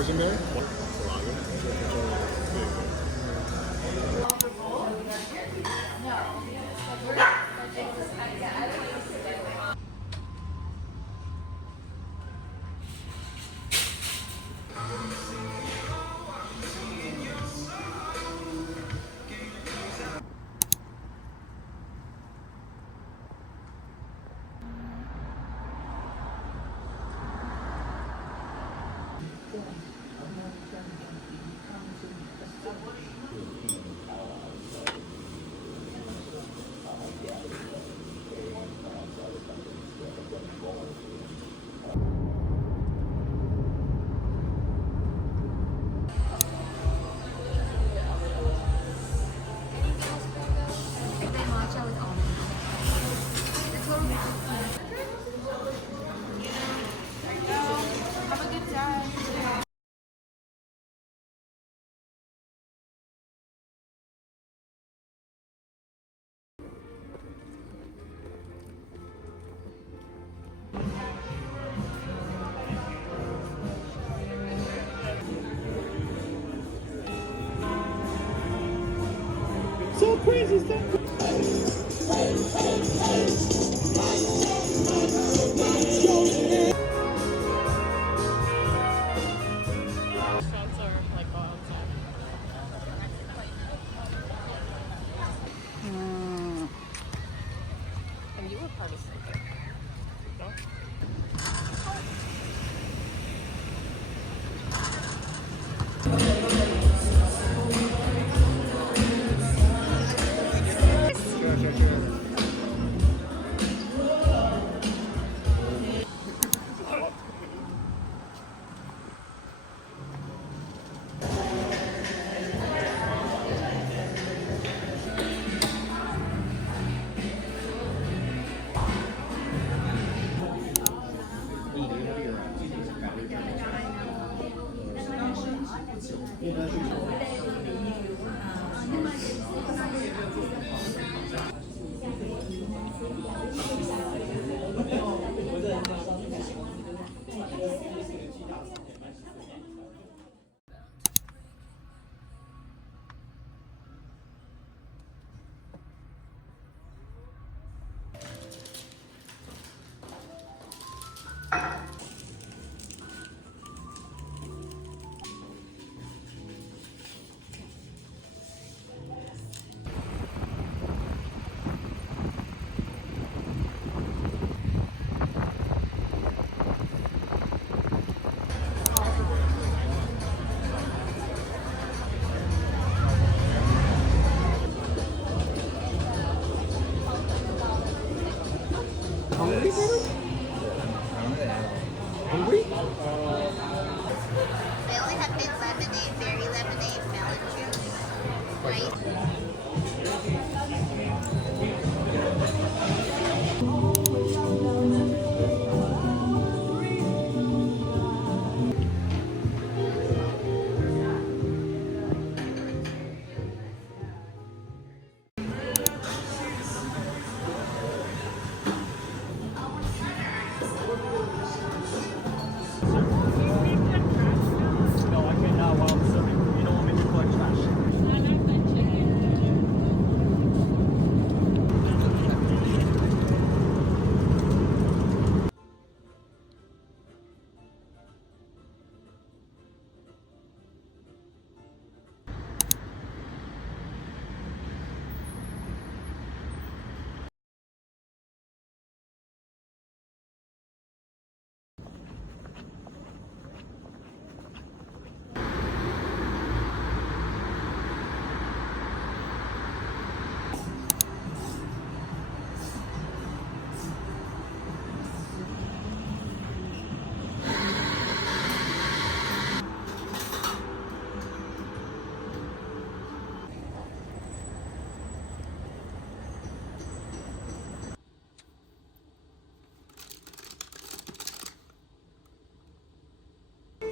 flowers in there. Matcha with almond. It's a little bit. Have a good time. So crazy stuff. And you were part of something. Hungry? They only have mint lemonade, berry lemonade, melon juice, right? No, I cannot while I'm serving. You don't want me to collect trash.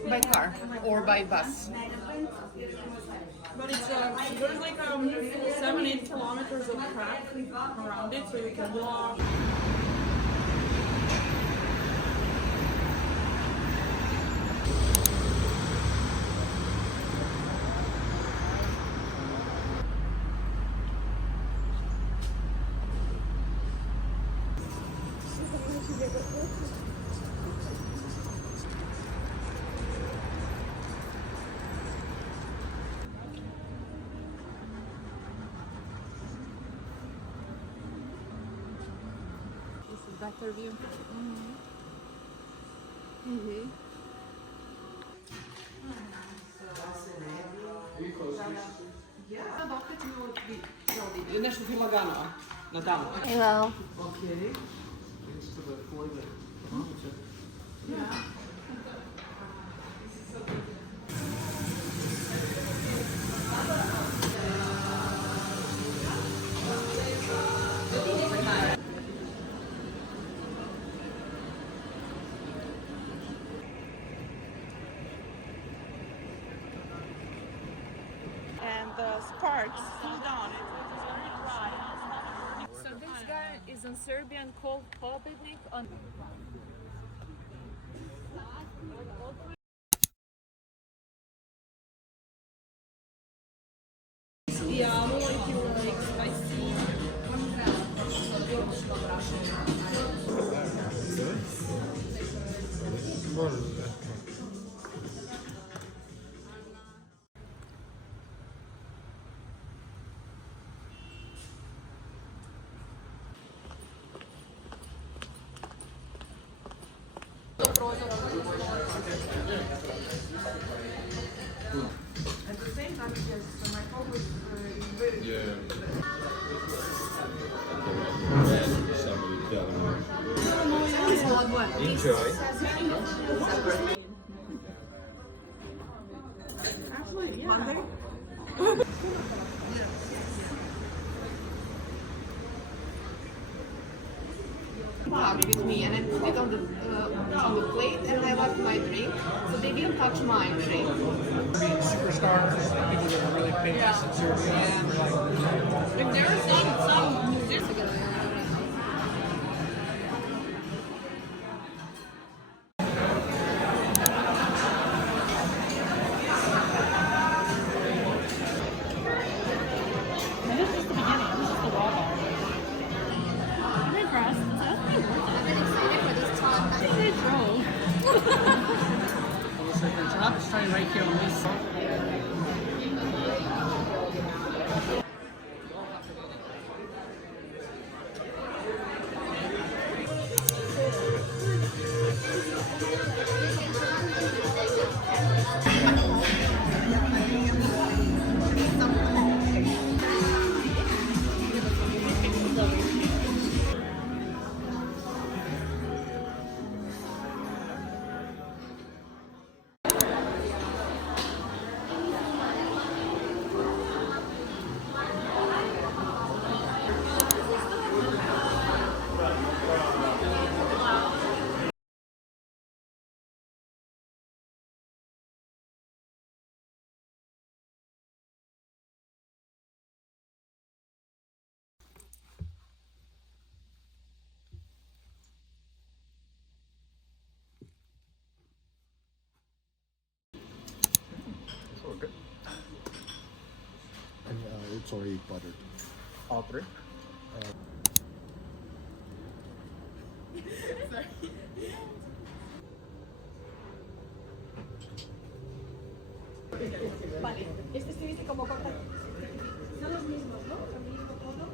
By car or by bus. But it's there's like 7-8 kilometers of track around it, so you can walk. better view. Nešto ti lagano, na tamo. Hello. Okay. And the sparks fall down. It was very dry. So this guy is in Serbian called pobednik on. Yeah, I don't like you like spicy. Enjoy. Actually, yeah. With me, and I put it on the plate, and I left my drink, so they didn't touch my drink. Superstars, people that are really famous in Serbia. Like there are some musicians. Let's try right here on this. And it's already buttered. All three? Vale, este estuviste como corta. Son los mismos, ¿no? El mismo tono.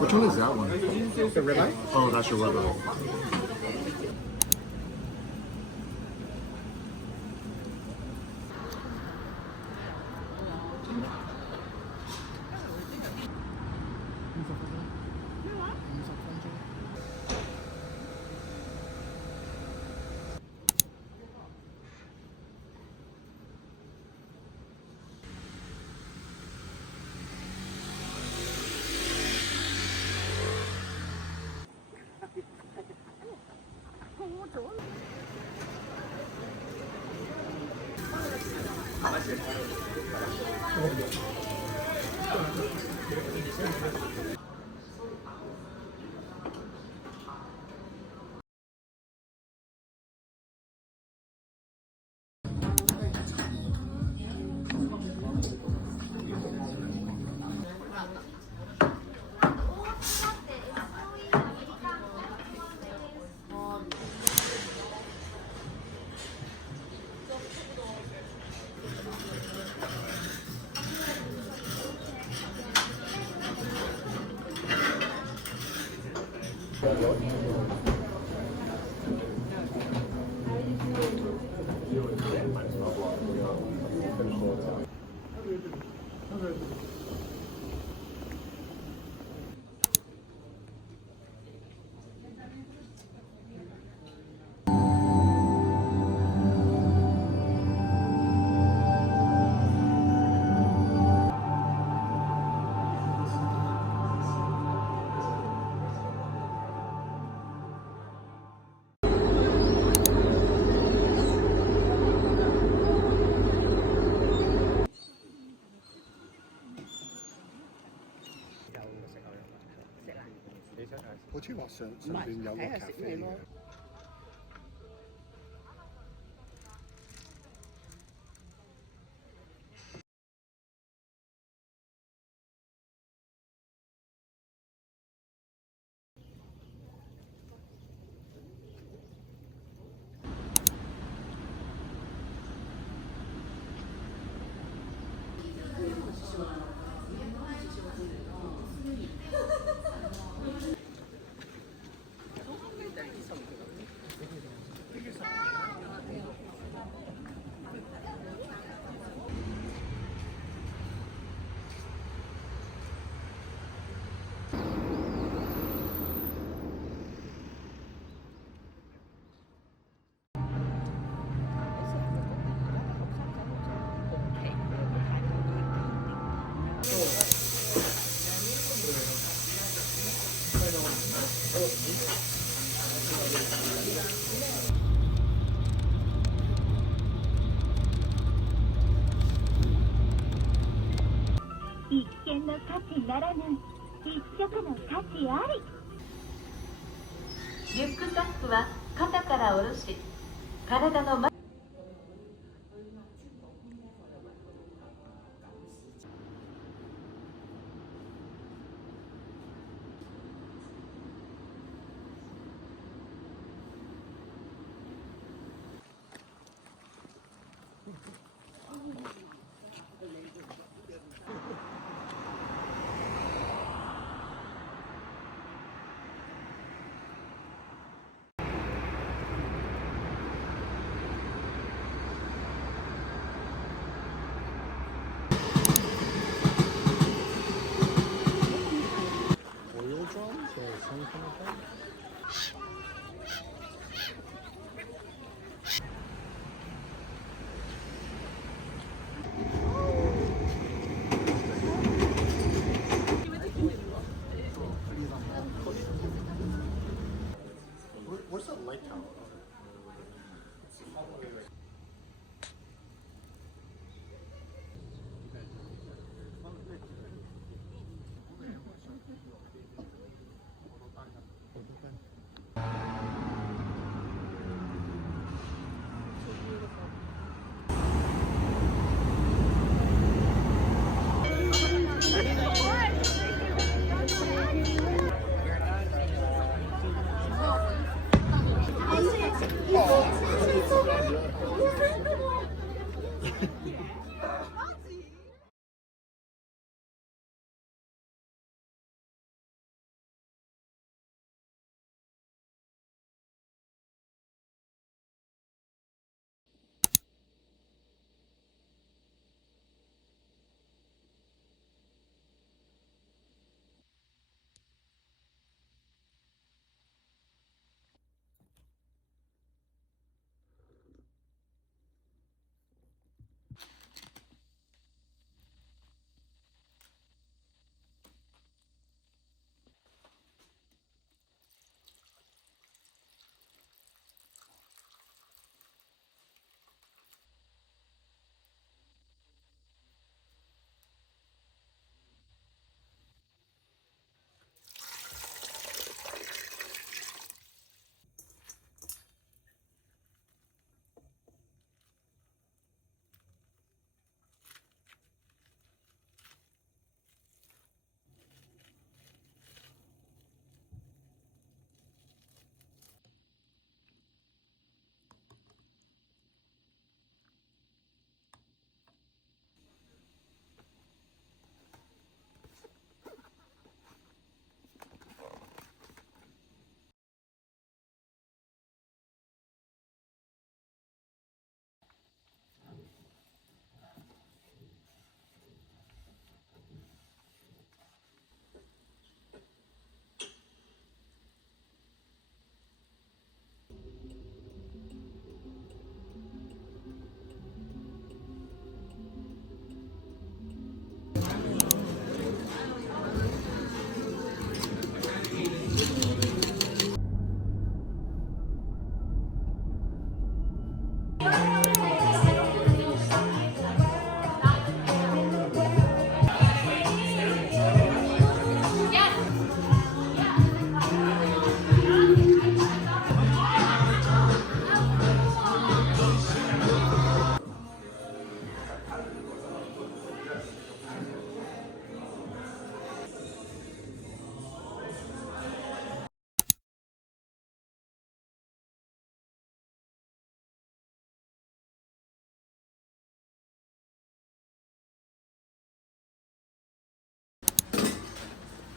Which one is that one? The ribeye? Oh, that's your rubber. 好似話上邊有個咖啡嘅。一見の価値ならぬ一食の価値あり。リュックサックは肩から下ろし、体の前Oil drums or something like that? Where's that light tower?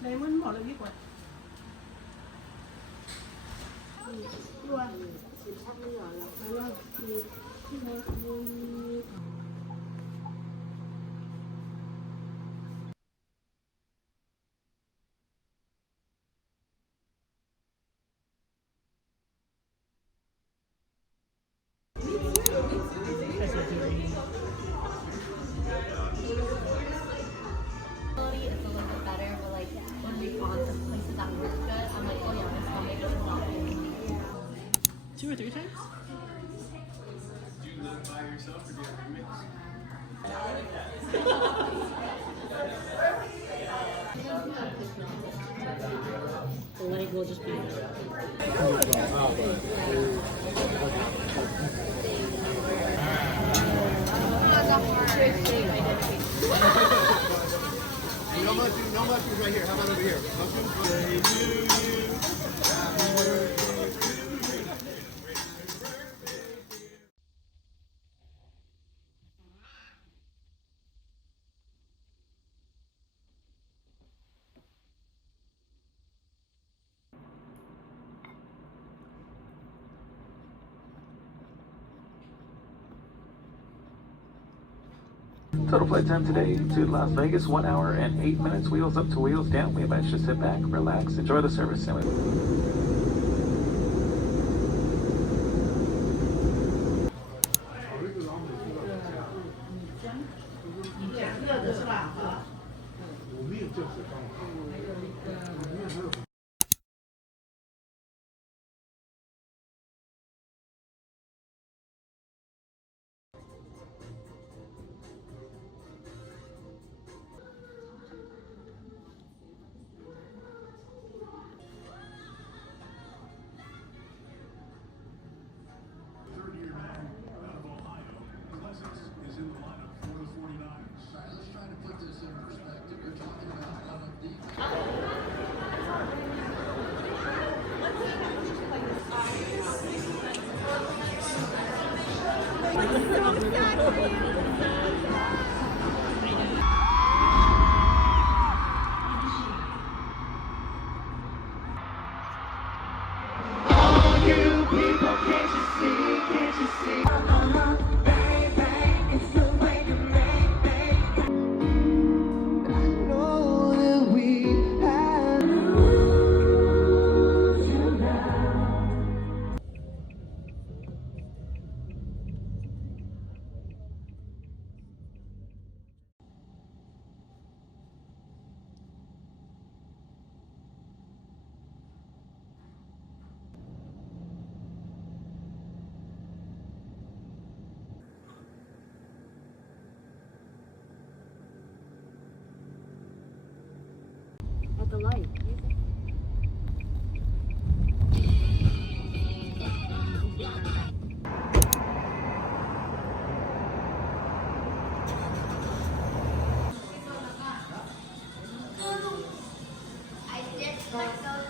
레몬 버르기 거야. It's a little bit better, but like when we've gone to places that work good, I'm like, oh yeah, my stomach is not. 2 or 3 times? Do you live by yourself or do you have roommates? The leg will just be. No mushrooms right here. How about over here? Mushrooms? They do you. Happy birthday to you. Total flight time today to Las Vegas, 1 hour and 8 minutes. Wheels up to wheels down. We invite you to sit back, relax, enjoy the service. And Third-year man out of Ohio, Cousins is in the lineup for the 49ers. All right, let's try to put this in perspective. You're talking about one of the At the light. I dipped myself